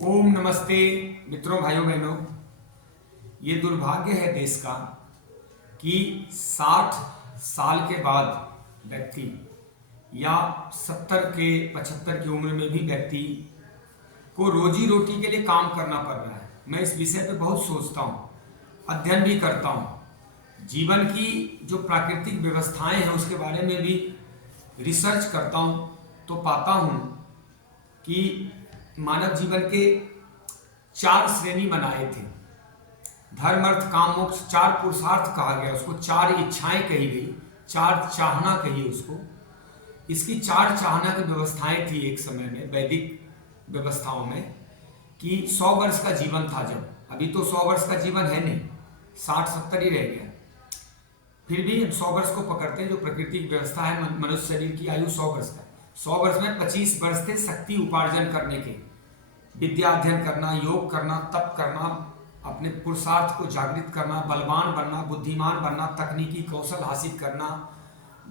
ओम नमस्ते मित्रों, भाइयों बहनों। ये दुर्भाग्य है देश का कि 60 साल के बाद व्यक्ति या 70 के 75 की उम्र में भी व्यक्ति को रोजी रोटी के लिए काम करना पड़ रहा है। मैं इस विषय पे बहुत सोचता हूँ, अध्ययन भी करता हूँ। जीवन की जो प्राकृतिक व्यवस्थाएं हैं उसके बारे में भी रिसर्च करता हूँ, तो पाता हूँ कि मानव जीवन के 4 श्रेणी बनाए थे। धर्म अर्थ काम मोक्ष 4 पुरुषार्थ कहा गया उसको, 4 इच्छाएं कही गई, 4 चाहना कही उसको। इसकी 4 चाहना की व्यवस्थाएं थी एक समय में वैदिक व्यवस्थाओं में, कि 100 वर्ष का जीवन था जब। अभी तो 100 वर्ष का जीवन है नहीं, 60-70 ही रह गया। फिर भी हम 100 वर्ष को पकड़ते हैं, जो प्राकृतिक व्यवस्था है। मनुष्य शरीर की आयु 100 वर्ष का। 100 वर्ष में 25 वर्ष थे शक्ति उपार्जन करने के, विद्या अध्ययन करना, योग करना, तप करना, अपने पुरुषार्थ को जागृत करना, बलवान बनना, बुद्धिमान बनना, तकनीकी कौशल हासिल करना,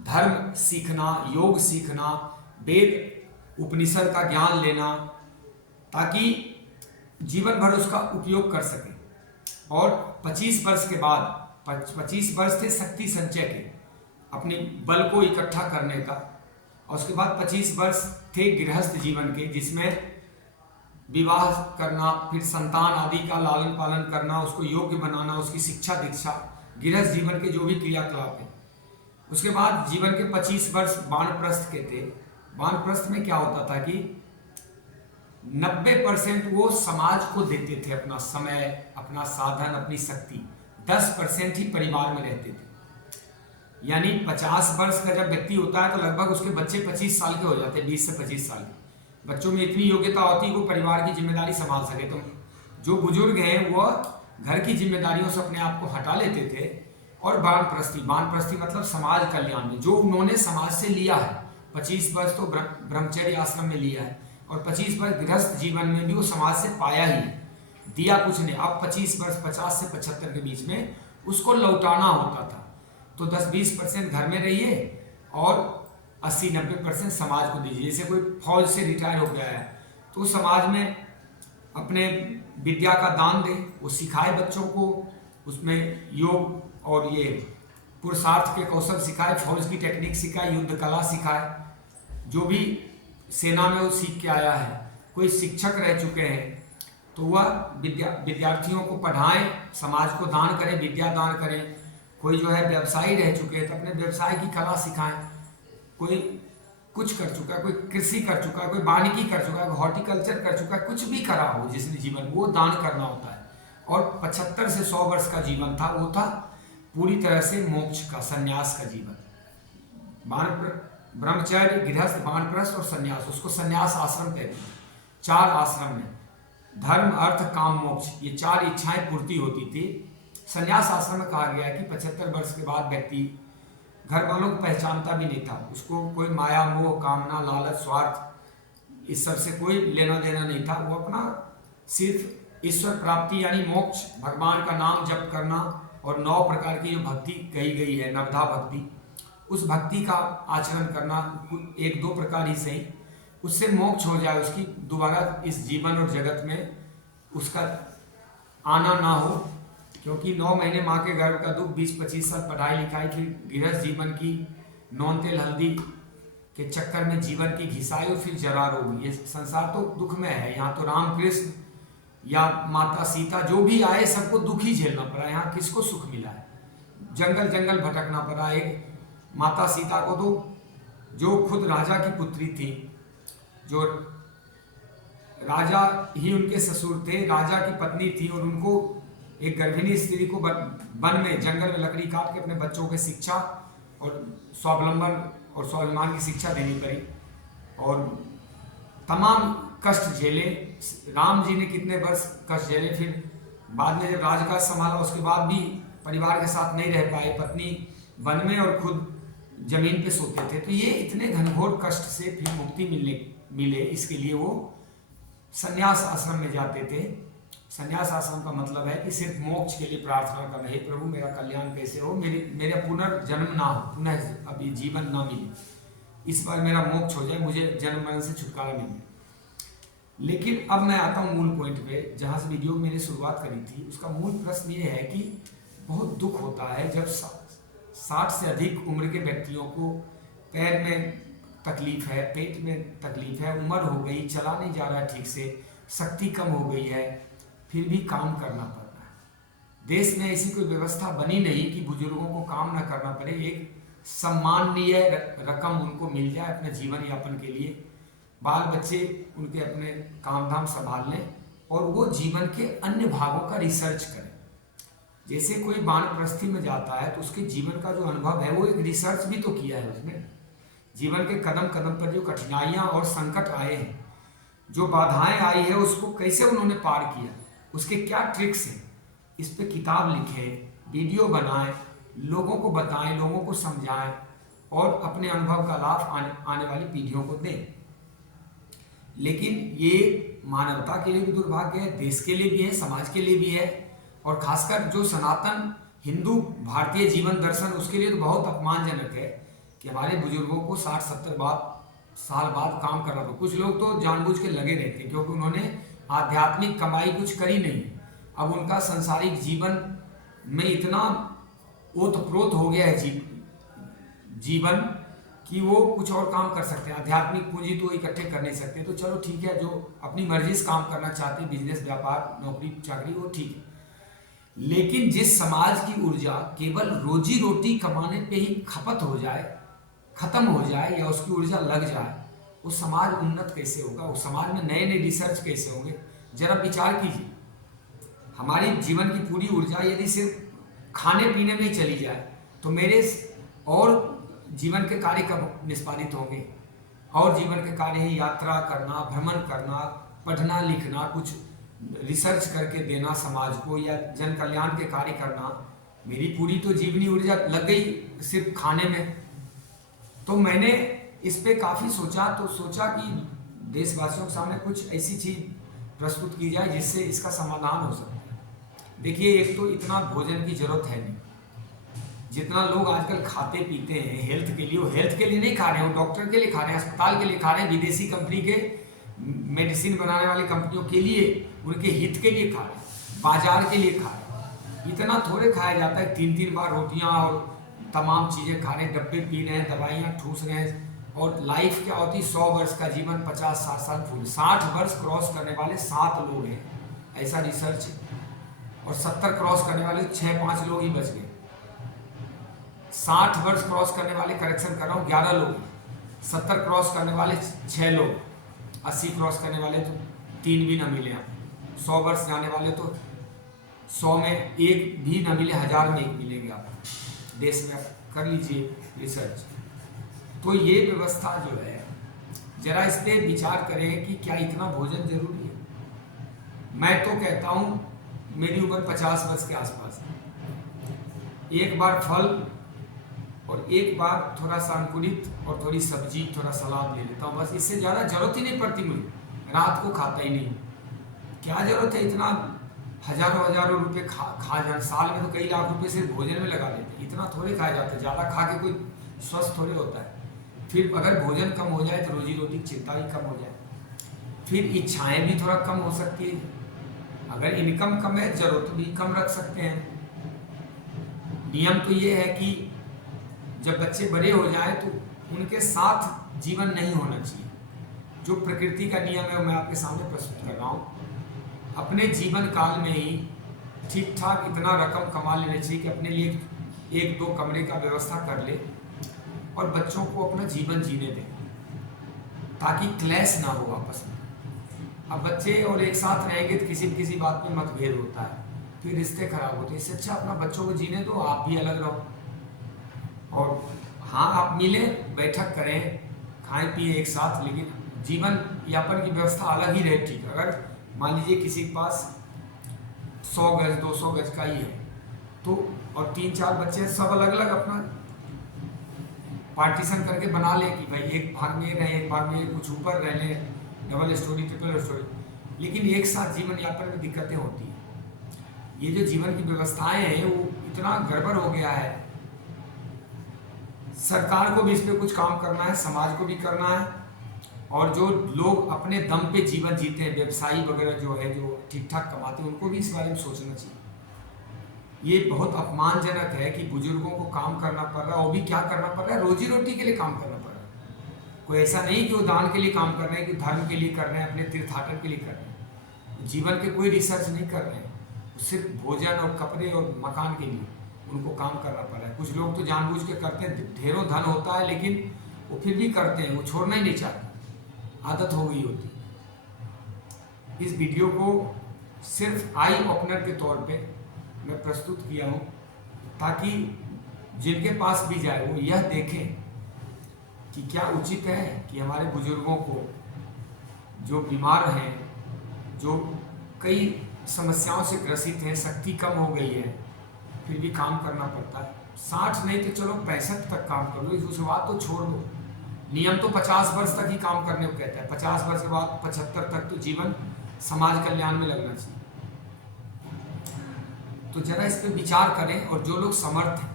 धर्म सीखना, योग सीखना, वेद उपनिषद का ज्ञान लेना, ताकि जीवन भर उसका उपयोग कर सके। और 25 वर्ष के बाद 25 वर्ष थे शक्ति संचय के, अपने बल को इकट्ठा करने का। और उसके बाद 25 वर्ष थे गृहस्थ जीवन के, जिसमें विवाह करना, फिर संतान आदि का लालन पालन करना, उसको योग्य बनाना, उसकी शिक्षा दीक्षा, गृहस्थ जीवन के जो भी क्रियाकलाप है। उसके बाद जीवन के 25 वर्ष वानप्रस्थ के थे। वानप्रस्थ में क्या होता था कि 90% वो समाज को देते थे, अपना समय, अपना साधन, अपनी शक्ति। 10% ही परिवार में रहते थे। यानी 50 वर्ष का जब व्यक्ति होता है तो लगभग उसके बच्चे 25 साल के हो जाते हैं, 20 से 25 साल के। बच्चों में इतनी योग्यता होती है कि वो परिवार की जिम्मेदारी संभाल सके। तो जो बुजुर्ग हैं वह घर की जिम्मेदारियों से अपने आप को हटा लेते थे। और वानप्रस्थी मतलब समाज कल्याण में जो उन्होंने समाज से लिया है। 25 वर्ष तो ब्रह्मचर्य आश्रम में लिया है, और 25 वर्ष गृहस्थ जीवन में भी वो समाज से पाया ही है, दिया कुछ नहीं। अब 25 वर्ष 50 से 75 के बीच में उसको लौटाना होता था। तो 10-20% घर में रहिए और 80-90% समाज को दीजिए। जैसे कोई फौज से रिटायर हो गया है तो समाज में अपने विद्या का दान दे, वो सिखाए बच्चों को, उसमें योग और ये पुरुषार्थ के कौशल सिखाए, फौज की टेक्निक सिखाए, युद्ध कला सिखाए, जो भी सेना में वो सीख के आया है। कोई शिक्षक रह चुके हैं तो वह विद्यार्थियों को पढ़ाएं, समाज को दान करें, विद्या दान करें। कोई जो है व्यवसायी रह चुके हैं तो अपने व्यवसाय की कला सिखाएं। कोई कुछ कर चुका है, कोई कृषि कर चुका है, कोई वानिकी कर चुका है, हॉर्टिकल्चर कर चुका है, कुछ भी करा हो जिसने जीवन, वो दान करना होता है। और 75 से 100 वर्ष का जीवन था, वो था पूरी तरह से मोक्ष का, संन्यास का जीवन। ब्रह्मचर्य, गृहस्थ, वानप्रस्थ और संन्यास, उसको संन्यास आश्रम कहते हैं। 4 आश्रम में धर्म अर्थ काम मोक्ष, ये 4 इच्छाएं पूर्ति होती थी। संन्यास आश्रम में कहा गया है कि 75 वर्ष के बाद व्यक्ति घर वालों को पहचानता भी नहीं था। उसको कोई माया, मोह, कामना, लालच, स्वार्थ, इस सब से कोई लेना देना नहीं था। वो अपना सिर्फ ईश्वर प्राप्ति यानी मोक्ष, भगवान का नाम जप करना और 9 प्रकार की जो भक्ति कही गई है, नवधा भक्ति, उस भक्ति का आचरण करना, 1-2 प्रकार ही सही, उससे मोक्ष हो जाए, उसकी दोबारा इस जीवन और जगत में उसका आना ना हो। क्योंकि 9 महीने माँ के गर्भ का दुख, 20-25 साल पढ़ाई लिखाई, फिर गृहस्थ जीवन की नॉन तेल हल्दी के चक्कर में जीवन की घिसाई, और फिर जरा रोग। ये संसार तो दुख में है। यहाँ तो राम कृष्ण या माता सीता जो भी आए सबको दुख ही झेलना पड़ा। यहाँ किसको सुख मिला है? जंगल जंगल भटकना पड़ा। एक माता सीता को तो, जो खुद राजा की पुत्री थी, जो राजा ही उनके ससुर थे, राजा की पत्नी थी, और उनको एक गर्भिणी स्त्री को वन में, जंगल में लकड़ी काट के अपने बच्चों के शिक्षा और स्वावलंबन और स्वाभिमान की शिक्षा देनी पड़ी, और तमाम कष्ट झेले। राम जी ने कितने वर्ष कष्ट झेले। फिर बाद में जब राजकाज संभाला उसके बाद भी परिवार के साथ नहीं रह पाए, पत्नी वन में और खुद जमीन पे सोते थे। तो ये इतने घनघोर कष्ट से फिर मुक्ति मिले, इसके लिए वो संन्यास आश्रम में जाते थे। संन्यास आश्रम का मतलब है कि सिर्फ मोक्ष के लिए प्रार्थना करना, हे प्रभु मेरा कल्याण कैसे हो, मेरा पुनर्जन्म ना हो, पुनः अब ये जीवन ना मिले, इस बार मेरा मोक्ष हो जाए, मुझे जन्म मरण से छुटकारा मिल जाए। लेकिन अब मैं आता हूँ मूल पॉइंट पे, जहाँ से वीडियो मैंने शुरुआत करी थी। उसका मूल प्रश्न ये है कि बहुत दुख होता है जब 60 से अधिक उम्र के व्यक्तियों को पैर में तकलीफ है, पेट में तकलीफ है, उम्र हो गई, चला नहीं जा रहा है ठीक से, शक्ति कम हो गई है, फिर भी काम करना पड़ रहा है। देश में ऐसी कोई व्यवस्था बनी नहीं कि बुजुर्गों को काम ना करना पड़े, एक सम्माननीय रकम उनको मिल जाए अपने जीवन यापन के लिए, बाल बच्चे उनके अपने काम धाम संभाल लें और वो जीवन के अन्य भागों का रिसर्च करें। जैसे कोई वानप्रस्थी में जाता है तो उसके जीवन का जो अनुभव है वो एक रिसर्च भी तो किया है उसने। जीवन के कदम कदम पर जो कठिनाइयाँ और संकट आए हैं, जो बाधाएं आई है, उसको कैसे उन्होंने पार किया, उसके क्या ट्रिक्स हैं, इस पे किताब लिखें, वीडियो बनाएं, लोगों को बताएं, लोगों को समझाएं और अपने अनुभव का लाभ आने वाली पीढ़ियों को दें। लेकिन ये मानवता के लिए भी दुर्भाग्य है, देश के लिए भी है, समाज के लिए भी है, और खासकर जो सनातन हिंदू भारतीय जीवन दर्शन, उसके लिए तो बहुत अपमानजनक है कि हमारे बुजुर्गों को 60-70 साल बाद काम करना पड़ा। कुछ लोग तो जानबूझ के लगे रहते हैं क्योंकि उन्होंने आध्यात्मिक कमाई कुछ करी नहीं। अब उनका संसारिक जीवन में इतना ओतप्रोत हो गया है जीवन कि वो कुछ और काम कर सकते हैं। आध्यात्मिक पूंजी तो इकट्ठे कर नहीं सकते, तो चलो ठीक है, जो अपनी मर्जी से काम करना चाहते हैं, बिजनेस, व्यापार, नौकरी चाकरी, वो ठीक है। लेकिन जिस समाज की ऊर्जा केवल रोजी रोटी कमाने पे ही खपत हो जाए, खत्म हो जाए, या उसकी ऊर्जा लग जाए, वो समाज उन्नत कैसे होगा? उस समाज में नए नए रिसर्च कैसे होंगे? जरा विचार कीजिए। हमारी जीवन की पूरी ऊर्जा यदि सिर्फ खाने पीने में ही चली जाए तो मेरे और जीवन के कार्य कब निष्पादित होंगे? और जीवन के कार्य है यात्रा करना, भ्रमण करना, पढ़ना लिखना, कुछ रिसर्च करके देना समाज को, या जन कल्याण के कार्य करना। मेरी पूरी तो जीवनी ऊर्जा लग गई सिर्फ खाने में। तो मैंने इस पे काफ़ी सोचा, तो सोचा कि देशवासियों के सामने कुछ ऐसी चीज़ प्रस्तुत की जाए जिससे इसका समाधान हो सकता है। देखिए, एक तो इतना भोजन की जरूरत है नहीं। जितना लोग आजकल खाते पीते हैं हेल्थ के लिए, वो हेल्थ के लिए नहीं खा रहे हैं, वो डॉक्टर के लिए खा रहे हैं, अस्पताल के लिए खा रहे हैं, विदेशी कंपनी के मेडिसिन बनाने वाली कंपनियों के लिए, उनके हित के लिए खा रहे हैं, बाजार के लिए खा रहे हैं। इतना थोड़े खाया जाता है, 3-3 बार रोटियां और तमाम चीज़ें खा रहे हैं, डब्बे पी रहे हैं, दवाइयाँ ठूस रहे हैं। और लाइफ क्या होती है? 100 वर्ष का जीवन 50-60 साल फूल, 60 वर्ष क्रॉस करने वाले 7 लोग हैं, ऐसा रिसर्च है। और 70 क्रॉस करने वाले 6-5 लोग ही बच गए। 60 वर्ष क्रॉस करने वाले, करेक्शन कर रहा हूँ, 11 लोग, 70 क्रॉस करने वाले 6 लोग, 80 क्रॉस करने वाले तो 3 भी ना मिले। आप 100 वर्ष जाने वाले तो 100 में 1 भी ना मिले, 1000 में 1 मिलेंगे। आप देश में आप कर लीजिए रिसर्च। तो ये व्यवस्था जो है, जरा इस पर विचार करें कि क्या इतना भोजन जरूरी है? मैं तो कहता हूँ, मेरी उम्र 50 वर्ष के आसपास है, एक बार फल और एक बार थोड़ा सा अंकुरित और थोड़ी सब्जी, थोड़ा सलाद ले लेता हूँ, बस। इससे ज़्यादा जरूरत ही नहीं पड़ती मुझे। रात को खाता ही नहीं, क्या जरूरत है इतना हजारों हजारों रुपए खा जाए? साल में तो कई लाख रुपए सिर्फ भोजन में लगा देते हैं, इतना थोड़े खाया जाता है। ज़्यादा खा के कोई स्वस्थ थोड़े होता है। फिर अगर भोजन कम हो जाए तो रोजी रोटी की चिंता भी कम हो जाए, फिर इच्छाएं भी थोड़ा कम हो सकती है। अगर इनकम कम है, जरूरत भी कम रख सकते हैं। नियम तो ये है कि जब बच्चे बड़े हो जाए तो उनके साथ जीवन नहीं होना चाहिए। जो प्रकृति का नियम है वो मैं आपके सामने प्रस्तुत कर रहा हूँ। अपने जीवन काल में ही ठीक ठाक इतना रकम कमा लेना चाहिए कि अपने लिए 1-2 कमरे का व्यवस्था कर ले और बच्चों को अपना जीवन जीने दें, ताकि क्लैश ना हो आपस में। अब बच्चे और एक साथ रहेंगे तो किसी न किसी बात में मतभेद होता है, फिर रिश्ते खराब होते हैं। इससे अच्छा अपना बच्चों को जीने दो, आप भी अलग रहो। और हाँ, आप मिलें, बैठक करें, खाएं पिए एक साथ, लेकिन जीवन यापन की व्यवस्था अलग ही रहे। ठीक, अगर मान लीजिए किसी के पास 100 गज 200 गज का ही है तो, और 3-4 बच्चे, सब अलग अलग अपना पार्टीशन करके बना ले कि भाई एक भाग में रहे, एक भाग में कुछ ऊपर रह ले, डबल स्टोरी, ट्रिपल स्टोरी। लेकिन एक साथ जीवन यापन में दिक्कतें होती हैं। ये जो जीवन की व्यवस्थाएं हैं वो इतना गड़बड़ हो गया है। सरकार को भी इस पर कुछ काम करना है, समाज को भी करना है, और जो लोग अपने दम पे जीवन जीते हैं, व्यवसायी वगैरह जो है, जो ठीक ठाक कमाते हैं, उनको भी इस बारे में सोचना चाहिए। ये बहुत अपमानजनक है कि बुजुर्गों को काम करना पड़ रहा है, और भी क्या करना पड़ रहा है, रोजी रोटी के लिए काम करना पड़ रहा है। कोई ऐसा नहीं कि वो दान के लिए काम कर रहे हैं, कि धर्म के लिए कर रहे हैं, अपने तीर्थाटन के लिए कर रहे हैं। जीवन के कोई रिसर्च नहीं कर रहे हैं, सिर्फ भोजन और कपड़े और मकान के लिए उनको काम करना पड़ रहा है। कुछ लोग तो जानबूझ के करते हैं, ढेरों धन होता है लेकिन वो फिर भी करते हैं, वो छोड़ना ही नहीं चाहते, आदत हो गई होती है। इस वीडियो को सिर्फ आई ओपनर के तौर पे मैं प्रस्तुत किया हूँ, ताकि जिनके पास भी जाए वो यह देखें कि क्या उचित है कि हमारे बुजुर्गों को, जो बीमार हैं, जो कई समस्याओं से ग्रसित हैं, शक्ति कम हो गई है, फिर भी काम करना पड़ता है। 60 नहीं तो चलो 65 तक काम कर लो, उसके बाद तो छोड़ दो। नियम तो 50 वर्ष तक ही काम करने को कहता है, 50 वर्ष के बाद 75 तक तो जीवन समाज कल्याण में लगना चाहिए। तो जरा इस पर विचार करें, और जो लोग समर्थ हैं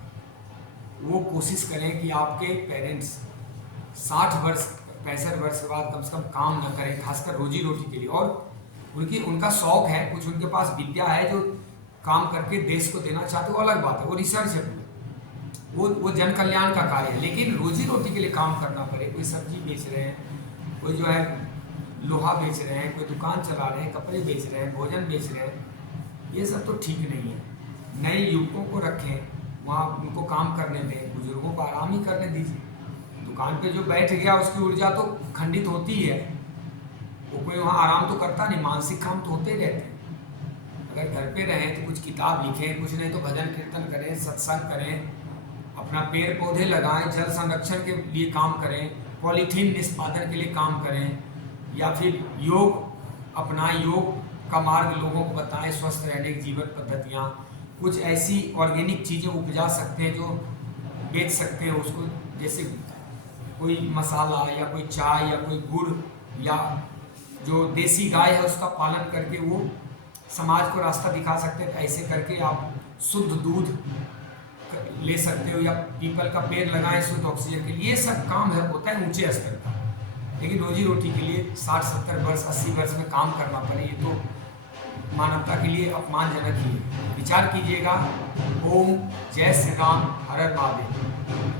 वो कोशिश करें कि आपके पेरेंट्स 60 वर्ष 65 वर्ष के बाद कम से कम काम न करें, खासकर रोजी रोटी के लिए। और उनका शौक है, कुछ उनके पास विद्या है जो काम करके देश को देना चाहते, वो अलग बात है, वो रिसर्च है, वो जन कल्याण का कार्य है। लेकिन रोजी रोटी के लिए काम करना पड़े, कोई सब्जी बेच रहे हैं, कोई जो है लोहा बेच रहे हैं, कोई दुकान चला रहे हैं, कपड़े बेच रहे हैं, भोजन बेच रहे हैं, ये सब तो ठीक नहीं है। नए युवकों को रखें, वहाँ उनको काम करने दें, बुजुर्गों को आराम ही करने दीजिए। दुकान पे जो बैठ गया उसकी ऊर्जा तो खंडित होती ही है, वो कोई वहाँ आराम तो करता नहीं, मानसिक काम तो होते ही रहते हैं। अगर घर पे रहें तो कुछ किताब लिखें, कुछ नहीं तो भजन कीर्तन करें, सत्संग करें, अपना पेड़ पौधे लगाएं, जल संरक्षण के लिए काम करें, पॉलीथीन निष्पादन के लिए काम करें, या फिर योग अपनाएं, योग का मार्ग लोगों को बताएं, स्वस्थ रहने की जीवन पद्धतियाँ, कुछ ऐसी ऑर्गेनिक चीज़ें उपजा सकते हैं जो बेच सकते हैं उसको, जैसे कोई मसाला या कोई चाय या कोई गुड़, या जो देसी गाय है उसका पालन करके वो समाज को रास्ता दिखा सकते हैं। ऐसे करके आप शुद्ध दूध ले सकते हो, या पीपल का पेड़ लगाएं शुद्ध ऑक्सीजन के लिए। ये सब काम है, होता है ऊंचे स्तर का, लेकिन रोजी रोटी के लिए 60-70 वर्ष 80 वर्ष में काम करना पड़े, ये तो मानवता के लिए अपमानजनक ही है। विचार कीजिएगा। ओम जय श्री राम, हर हर महादेव।